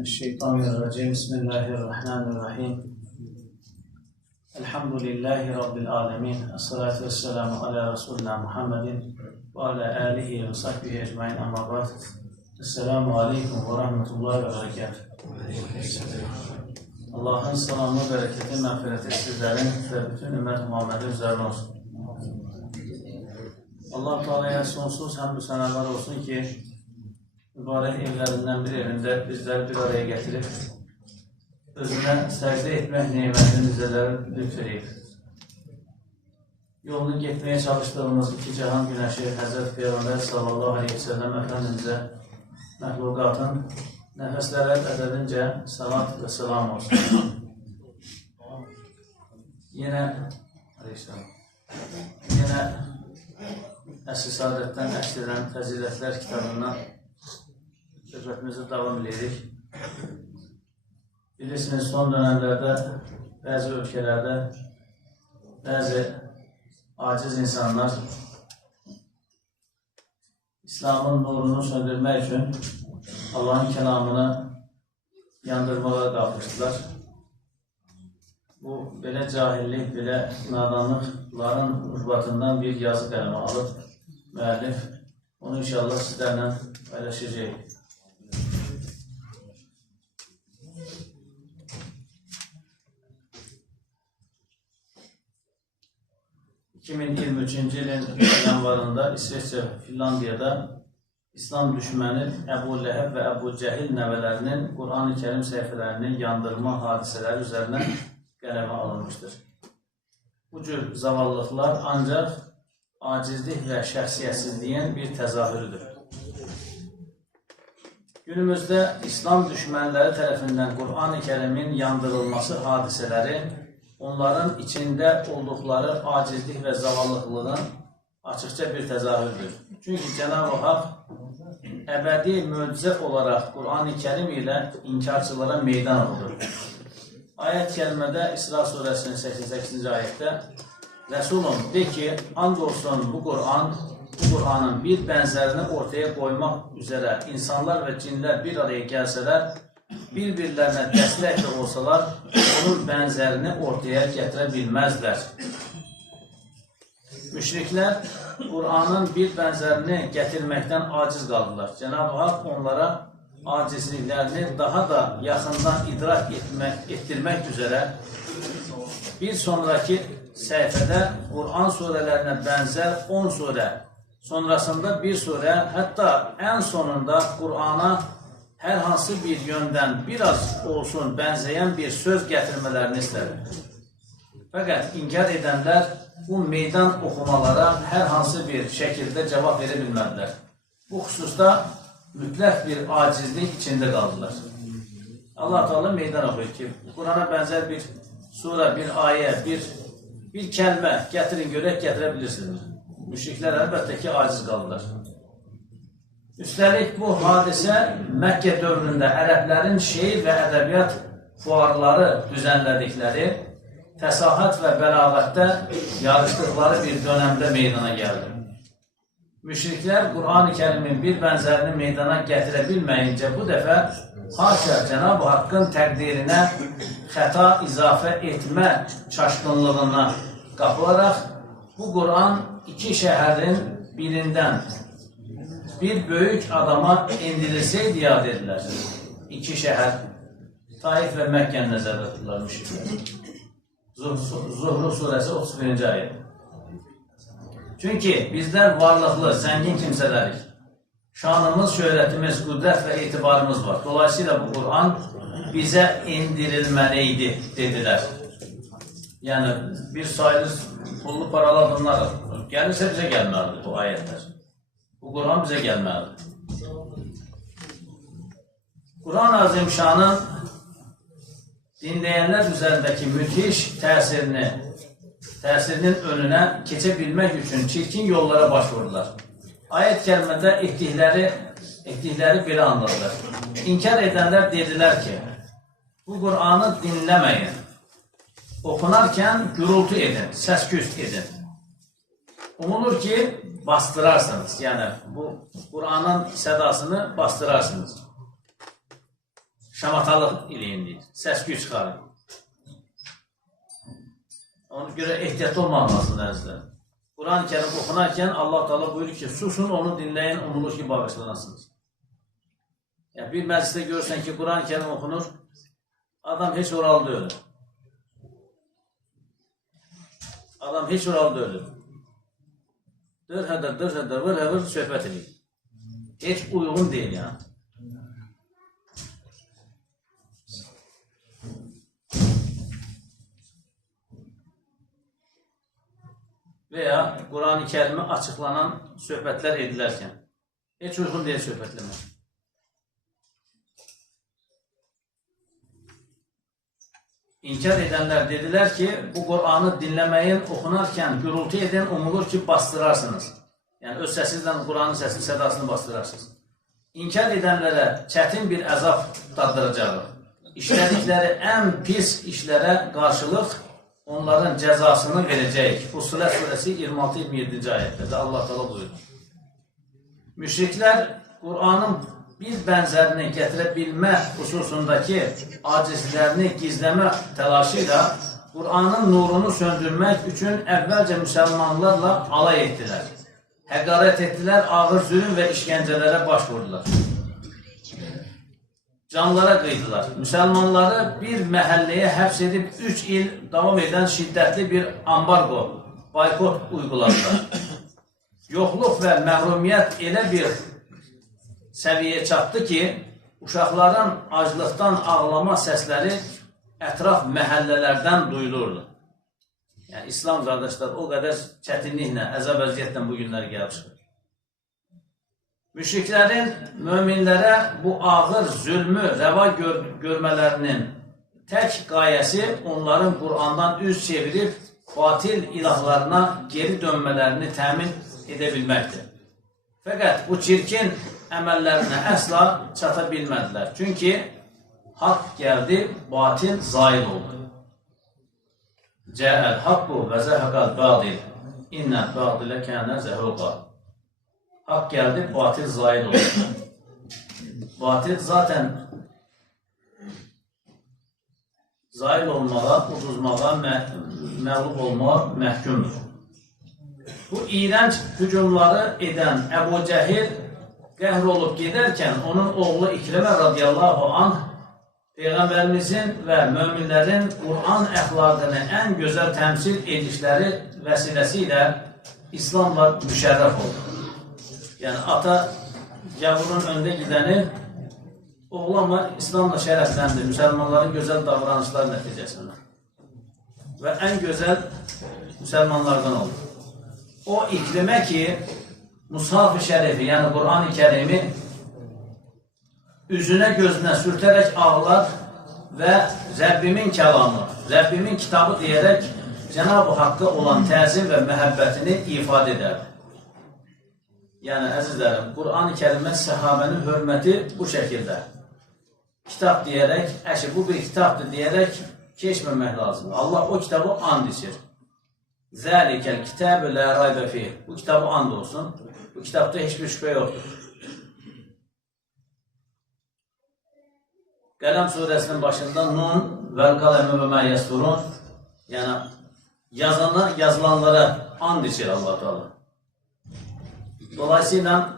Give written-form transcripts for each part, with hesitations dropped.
من الشيطان الرجيم بسم الله الرحمن الرحيم الحمد لله رب العالمين الصلاة والسلام على رسولنا محمد وعلى آله وصحبه أجمعين أما بعد السلام عليكم ورحمة الله وبركاته. Allah'ın selamı, bereketi, mağfireti sizlerin ve bütün ümmet Muhammed'in üzerine olsun. Allah Teala'ya sonsuz hamdü senalar olsun ki mübarek evlerinden bir evinde bizleri bir araya getirip özüne secde etmek nimetini bizlere lütfedip yolunu gitmeye çalıştığımız iki cihan güneşi Hazreti Peygamber sallallahu aleyhi ve sellem Efendimiz'e məhlukatın nəfəslərə ədədince salat və selam olsun. Yine Əsr-i Saadətdən əks edən Fəzilətlər kitabından söhbətimizi davam edirik. Bilirsiniz, son dönemlerde bazı ülkelerde bazı aciz insanlar İslam'ın nurunu söndürmek için Allah'ın kelamını yandırmalara kalkıştılar. Bu belə cahillik, belə nadanlıkların urbatından bir yazı qələmi alıb müəllif onu inşallah sizlerle paylaşacağım. ...2023 yılın yanvarında İsveçre, Finlandiya'da İslam düşməni Əbu Ləhəb və Əbu Cəhil nəvələrinin Qur'an-ı Kerim səhifələrinin yandırma hadisələri üzərinə qələmə alınmışdır. Bu cür zavallıqlar ancaq acizlik və şəxsiyyətsizliyin bir təzahürüdür. Günümüzdə İslam düşmənləri tərəfindən Qur'an-ı Kerimin yandırılması hadisələri onların içində olduqları acizlik və zavallılığın açıqca bir təzahürdür. Çünki Cenab-ı Hak əbədi möcüzə olaraq Qur'an-ı Kerim ilə inkarçılara meydan olur. Ayət kəlmədə İsra surəsinin 88-ci ayətdə Resulüm de ki, and olsun bu Qur'anın bir bənzərini ortaya qoymaq üzərə insanlar və cinlər bir araya gəlsələr, bir-birlərinə dəstəklə olsalar, onun bənzərini ortaya gətirə bilməzlər. Müşriklər Qur'anın bir bənzərini gətirməkdən aciz qaldılar. Cenab-ı Hak onlara acizliklərini daha da yaxından idrak etdirmək üzərə bir sonraki səhifədə Qur'an surələrinə bənzər 10 surə, sonrasında bir surə, hətta ən sonunda Qur'ana hər hansı bir yöndən biraz olsun bənzəyən bir söz gətirmələrini istədir. Fəqət inkar edənlər bu meydan oxumalara hər hansı bir şəkildə cavab verə bilmədilər. Bu xüsusda mütləq bir acizlik içində qaldılar. Allah Teala meydan oxuyur ki, Qur'ana bənzər bir surə, bir ayə, bir kəlmə gətirin, görək, gətirə bilirsiniz. Müşriklər əlbəttə ki, aciz qaldılar. Üstəlik bu hadisə Məkkə dövründə ərəblərin şeir və ədəbiyyat fuarları düzənlədikləri, təsahət və bəlağətdə yarışdıqları bir dönəmdə meydana gəldi. Müşriklər Qur'an-ı Kerimin bir bənzərini meydana gətirə bilməyincə bu dəfə haşa Cenab-ı Hakkın təqdirinə xəta izafə etmə çaşqınlığına qapılaraq bu Qur'an iki şəhərin birindən bir böyük adama indirilseydi yad edilər. İki şəhər, Taif və Məkkəni nəzərdə tuturlar müşriklər. Zuhruf surəsi 31-ci ayət. Çünki bizlər varlıqlı, zəngin kimsələrik. Şanımız, şöhrətimiz, qüdrət və etibarımız var. Dolayısıyla bu Qur'an bizə indirilməliydi, dedilər. Yəni, bir sayılır, pullu paralı adımlar gəlirsə bizə gəlməlidir bu ayətlər. Bu Qur'an bizə gəlməlidir. Qur'an-ı Azimşanın dinləyənlər üzərindəki müthiş təsirinin önünə keçə bilmək üçün çirkin yollara başvurdular. Ayət kəlmədə etdikləri belə anladılar. İnkar edənlər dedilər ki, bu Qur'anı dinləməyin, oxunarkən gürültü edin, səs-küy edin. Umulur ki, bastırarsınız. Yəni, bu Qur'anın sədasını bastırarsınız. şamatalıq eləyin deyir. Səs-küy çıxarın. Ona görə ehtiyatlı olmaq lazımdır əzizlər. Quran-ı Kerim oxunarkən Allah Teala buyurur ki, susun, onu dinləyin, umulur ki, bağışlanasınız. Yəni, bir məclisdə görürsən ki, Quran-ı Kerim oxunur, adam heç oralı ölür. Adam heç oralı ölür. Dör-hədir, vır-həvır söhbət edir. Heç uyğun deyil, yəni. Və ya Quran-ı Kerimi açıqlanan söhbətlər edilərkən heç uyğun deyil söhbətləmək. İnkar edənlər dedilər ki, bu Quranı dinləməyin, oxunarkən gürültü edin, umulur ki, bastırarsınız. Yəni, öz səsinizlə Quranın səsini, sədasını bastırarsınız. İnkar edənlərə çətin bir əzab daddıracaqdır. İşlədikləri ən pis işlərə qarşılıq onların cəzasını verəcəyik. Fussilet surəsi 26-27-ci ayətlərdə Allah Teala buyurur. Müşriklər Qur'anın bir bənzərini gətirə bilmə xüsusundakı acizlərini gizləmə təlaşı ilə Qur'anın nurunu söndürmək üçün əvvəlcə müsəlmanlarla alay etdilər. Həqarət etdilər, ağır zülüm və işgəncələrə baş vurdular. Canlara qıydılar. Müsəlmanları bir məhəlləyə həbs edib 3 il davam edən şiddətli bir ambargo, boykot uyguladılar. Yoxluq və məhrumiyyət elə bir səviyyəyə çatdı ki, uşaqların aclıqdan ağlama səsləri ətraf məhəllələrdən duyulurdu. Yəni, İslam qardaşlar o qədər çətinliklə, əzab-əziyyətlə bu günlər gəlib çıxır. Müşriklərin möminlərə bu ağır zülmü rəva görmələrinin tək qayəsi onların Qur'andan üz çevirib batil ilahlarına geri dönmələrini təmin edə bilməkdir. Fəqət bu çirkin əməllərinə əsla çata bilmədilər. Çünki haqq gəldi, batil zail oldu. Cəəl haqqu və zəhəqəl badil, innə badilə kənə zəhəqə. Haqq gəldi, batil zail oldu. Batil zaten zail olmağa, uduzmağa, məğlub olmağa məhkumdur. Bu iğrənc hücumları edən Əbu Cəhil qəhr olub gedərkən onun oğlu İkrimə radiyallahu anh Peyğəmbərimizin və möminlərin Qur'an əxlaqını ən gözəl təmsil edişləri vəsiləsilə İslamla müşərrəf oldu. Yəni, ata gavurun öndə gidəni oğlanla İslamla şərəfləndi, müsəlmanların gözəl davranışları nəticəsində. Və ən gözəl müsəlmanlardan oldu. O İkrimə ki, Mushaf-ı Şərifi, yəni Qur'an-ı Kərimi üzünə gözünə sürtərək ağlar və Rəbbimin kəlamı, Rəbbimin kitabı deyərək Cənab-ı Haqqa olan təzim və məhəbbətini ifadə edərdi. Yəni, əzizlərim, Qur'an-ı Kərimə səhabənin hörməti bu şəkildə. Kitab deyərək, bu bir kitabdır deyərək keçməmək lazımdır. Allah o kitabı and içir. Zəlikəl kitab-ı lə raybə fih. Bu kitabı and olsun. Bu kitabda heç bir şübhə yoxdur. Qələm surəsinin başında Nun vəl-qaləmə və mə yəsturun, yəni yazılanlara and içir Allah Teala. Dolayısıyla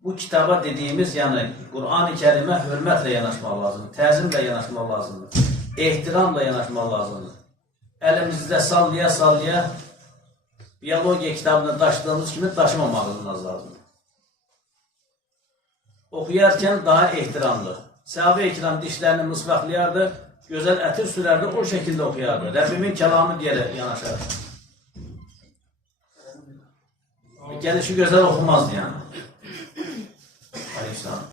bu kitaba dediyimiz, yəni Qur'an-ı Kərimə hörmətlə yanaşmaq lazımdır, təzimlə yanaşmaq lazımdır, ehtiramla yanaşmaq lazımdır. Əlimizdə sallaya-sallaya biyologiya kitabını daşıdığımız kimi daşımamağımız lazımdır. Oxuyarkən daha ehtiramlı. Səhabe-i kiram dişlərini mısvaqlayardı, gözəl ətir sürərdi, o şəkildə oxuyardı. Rəbbimin kəlamı deyərək yanaşardı. Gəlişi gözəl oxumazdı yəni. Aleyhisselam.